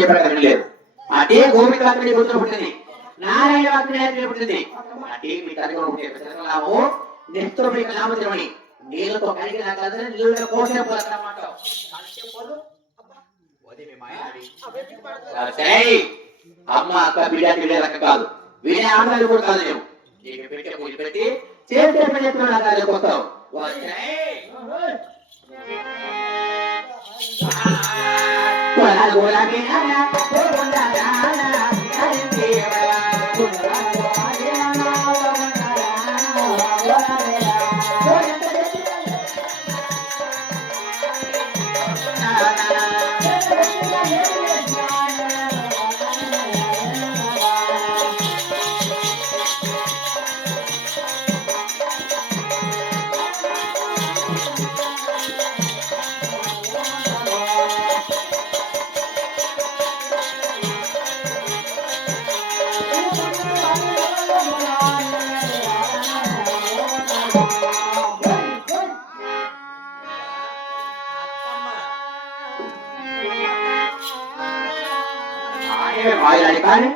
చెప్పడం లేదు. అదే గోవింద వాక్యం గుర్తు పుట్టింది, నారాయణ వాక్యం పుట్టింది. అదే మీ తల్లి పుట్టినాము నెత్తో మీకు నామతిరమని నీళ్ళతో కలిగిన నీళ్ళ పోసిన పోలన్నమాట. అమ్మ అక్క బిడ్డ బిడ్డ లెక్క కాదు, వీడే ఆడవాళ్ళు కూడా కాదు. నేను నీకు పెట్టే పూజ పెట్టి చేసే పని వస్తావు. కానీ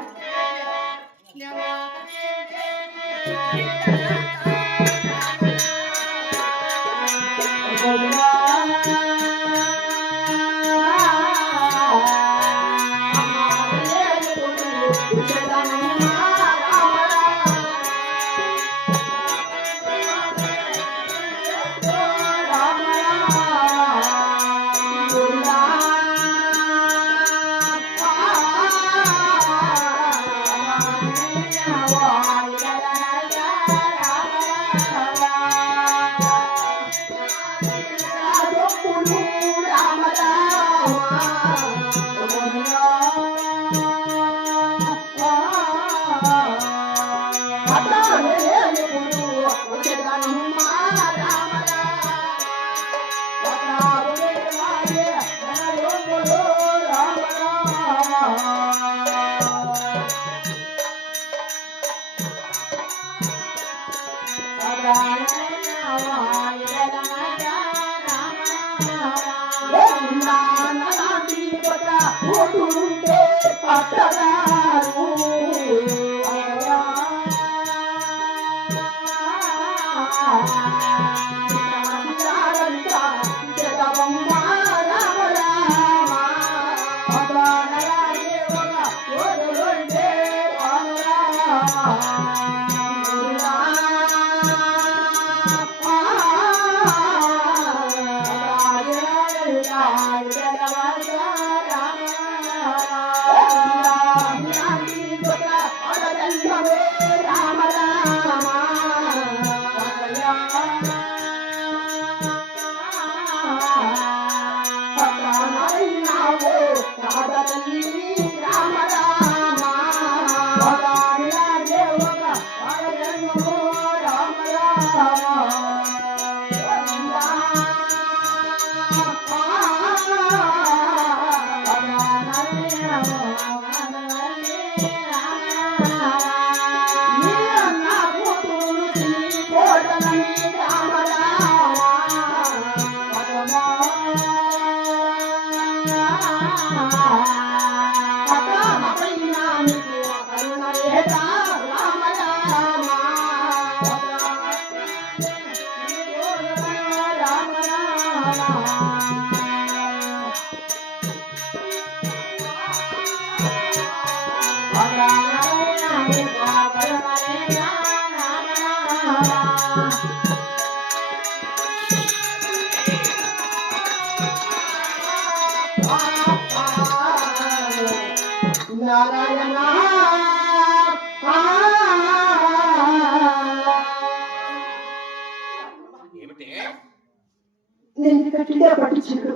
నేను కట్టిందే పట్టించాడు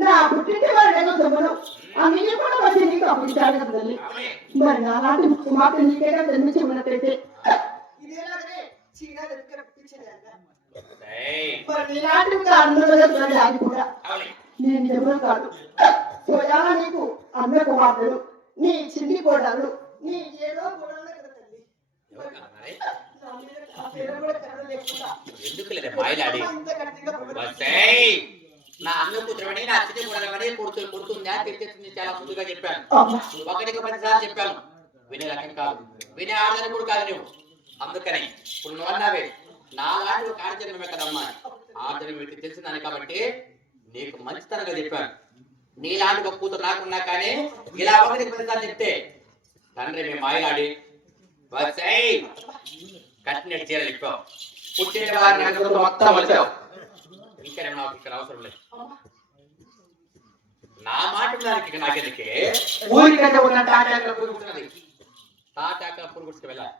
నా పుట్టింటే వాడు ఏదో దొంగలు అన్నీ కూడా వచ్చి నీకు అప్పించాడు కదా తల్లి. మరి నాలాంటి మాట నీకేగా జన్మించి ఉన్నట్టయితే మరి ఇలాంటి అందరూ కూడా నేను ఎవరు కాదు. సోయాల నీకు అన్న కుమార్తెలు, నీ చిన్ని కోడలు, నీ ఏదో కూడా కదా తల్లి. ఎందుకు మాయలాడి నా అన్న కూతురమని నా చిన్న కూడమని కొడుతుందా తిరుగుతుంది చాలా ముందుగా చెప్పాను. అమ్మా ఒకటికి 10 సార్లు చెప్పాను. వినే రకం కాదు, వినే ఆడదని కూడా కాదు నువ్వు. అందుకని ఇప్పుడు నువ్వు అన్నావే నా లాంటి ఒక ఆడజనమే కదమ్మా. ఆడజనం వీటికి తెలిసిందని కాబట్టి నీకు మంచితనంగా చెప్పాను. నీలాంటి ఒక కూతురు నాకున్నా కానీ ఇలా ఒకటికి 10 సార్లు చెప్తే తండ్రి మేము మాయలాడి కట్టినట్టు చీరలు ఇప్పావు. పుట్టిన వారిని మొత్తం వచ్చావు. ఇంకా నాకు ఇక్కడ అవసరం లేదు. నా మాట దానికి నాకెందుకే ఊరికంటే ఉన్న తాటాకుల పురుగు పుట్టినది. తాటాకుల పురుగు పుట్టి వెళ్ళాలి.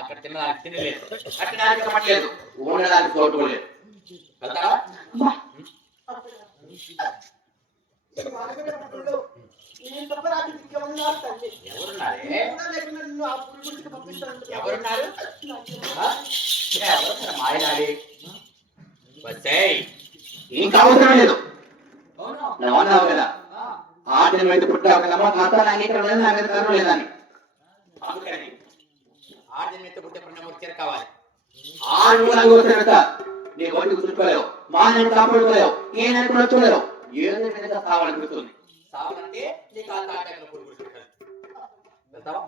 అక్కడ తినడానికి తినలేదు, కట్టడానికి పట్టలేదు, ఉండడానికి చోటు లేదు. వెళ్తావా? ఎవరున్నారే? ఎవరున్నారు? మాయలాడి ఇంకా అవసరం లేదు. నువ్వు అన్నావు కదా ఆటలు అయితే పుట్టావు కదమ్మా, ఖాతాలు అంగీకరణ లేదు, నా మీద కరువు లేదని. అందుకని ఆటలు అయితే పుట్టే పుణ్యం చీర కావాలి. నీ ఒంటి గుర్తుకోలేవు, మా నేను కాపాడుకోలేవు, నేను కూడా చూడలేవు. ఏదో విధంగా సావాలనిపిస్తుంది. సావాలంటే నీకు ఆ తాటాకుల పురుగు పుట్టాలి. వెళ్తావా?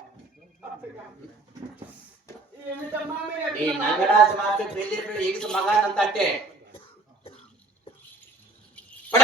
ఈ నంగరాజు మాత్రం పెళ్లి ఎగుసు మగానంత అంటే పడ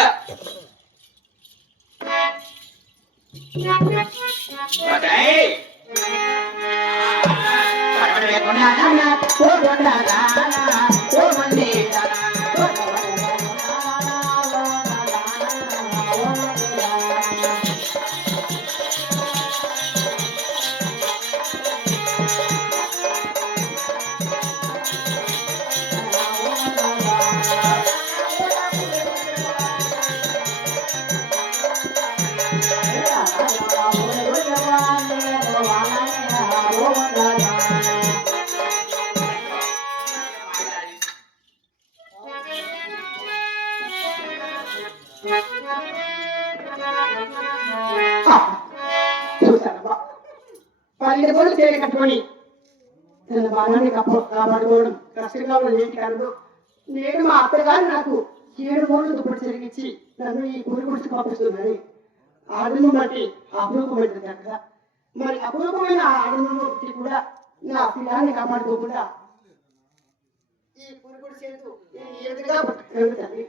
చూసానమ్మా, 12 రోజులు చీర కట్టుకొని తన బాణాన్ని కాపాడుకోవడం కష్టంగా ఉన్నది ఏంటి కాదు. నేను మా అత్తగారు నాకు 7 రోజులు దుప్పటి జరిగించి నన్ను ఈ పూరి గుడిచి పంపిస్తుందని ఆనందం బట్టి అపరూపమైనది కనుక మరి అపరూపమైన ఆనందం బట్టి కూడా నా పిల్లాన్ని కాపాడుకోకుండా ఈ పూరి గుడి చేతు ఎదురుగా పట్టుకుంటుంది.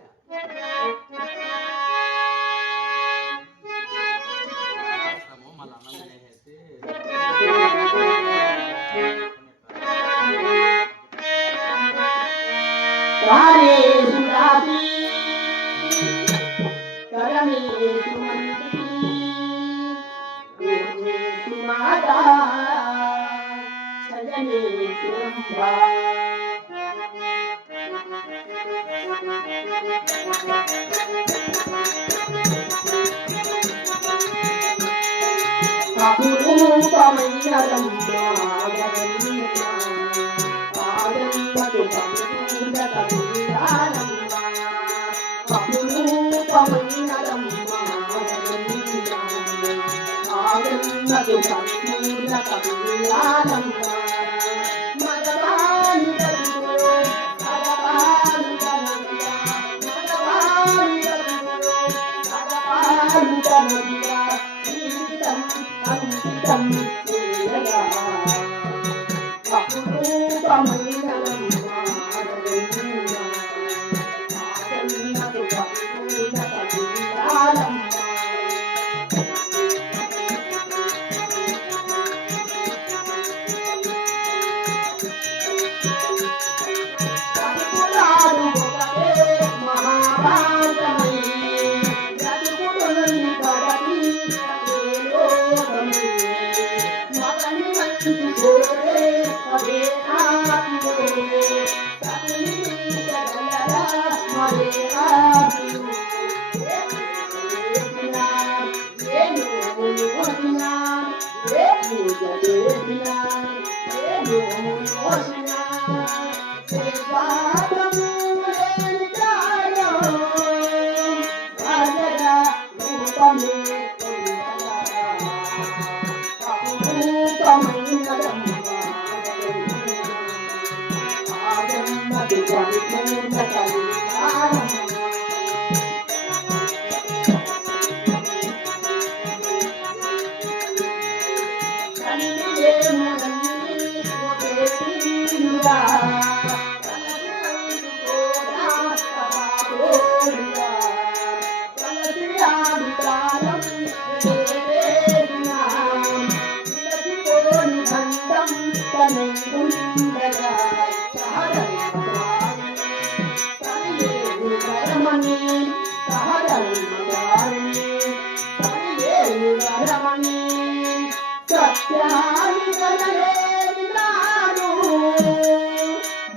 సత్యాన్ని కనలేని నాడు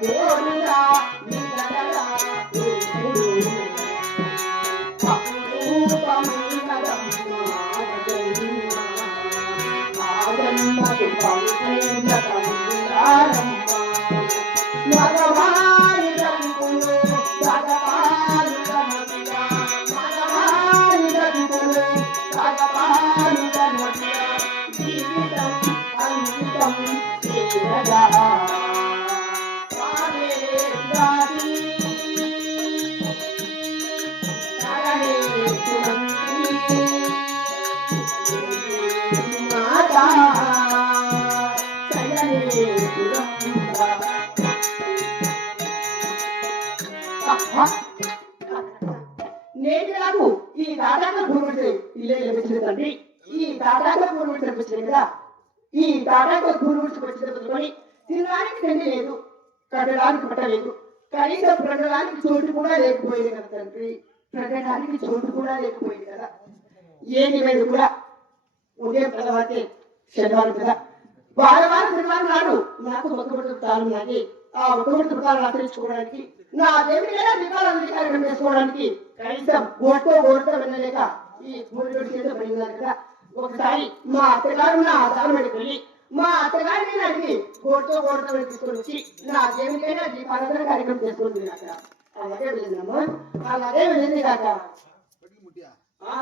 మోరుగా నిలగడా దేవుడు అపురూపమైనదమ్మా ఆజన్మకు పంపైన కందారమ్మా మగవారి దంపులు సగపాలు గమతిగా మగవారి దంపులు సగపాలు గమతిగా జీవితం అంకితం చేరగా పారేదాది నరనేశునంతి మాతా నేటి నాకు ఈ తాటాకుల పూర్వీకులు ఇల్లే లభించిన తండ్రి ఈ తాటాకుల పూర్వీకులు లభించింది కదా ఈ తాటాకుల పూర్వీకులు వచ్చిన బతుకొని తినడానికి తిండి లేదు కట్టడానికి బట్ట లేదు కనీసం ప్రకటడానికి చోటు కూడా లేకపోయింది కదా తండ్రి ప్రకటడానికి చోటు కూడా లేకపోయింది కదా ఏది మీద కూడా ఉదయం తర్వాత శనివారం కదా వారం శనివారం నాడు నాకు ఒక్కబడి తాను నాది ఆ ఒక్కబడి తాను ఆచరించుకోవడానికి నా దేవుడిగా దీపాలను కార్యక్రమం చేసుకోవడానికి కనీసం ఓటుతో వెళ్ళలేక ఈ పూర్వీకుడి చేత పడింది కదా ఒకసారి మా అత్తగారు నా ఆధారం వెళ్ళి మా అత్తగారు నేను అడిగి ఓటుతో తీసుకొని వచ్చి నా దేవుడికైనా దీపారాధన కార్యక్రమం చేసుకుంటుంది అక్కడ అలాగే వెళ్ళిందమ్మా అలాగే వెళ్ళింది కాక ఆ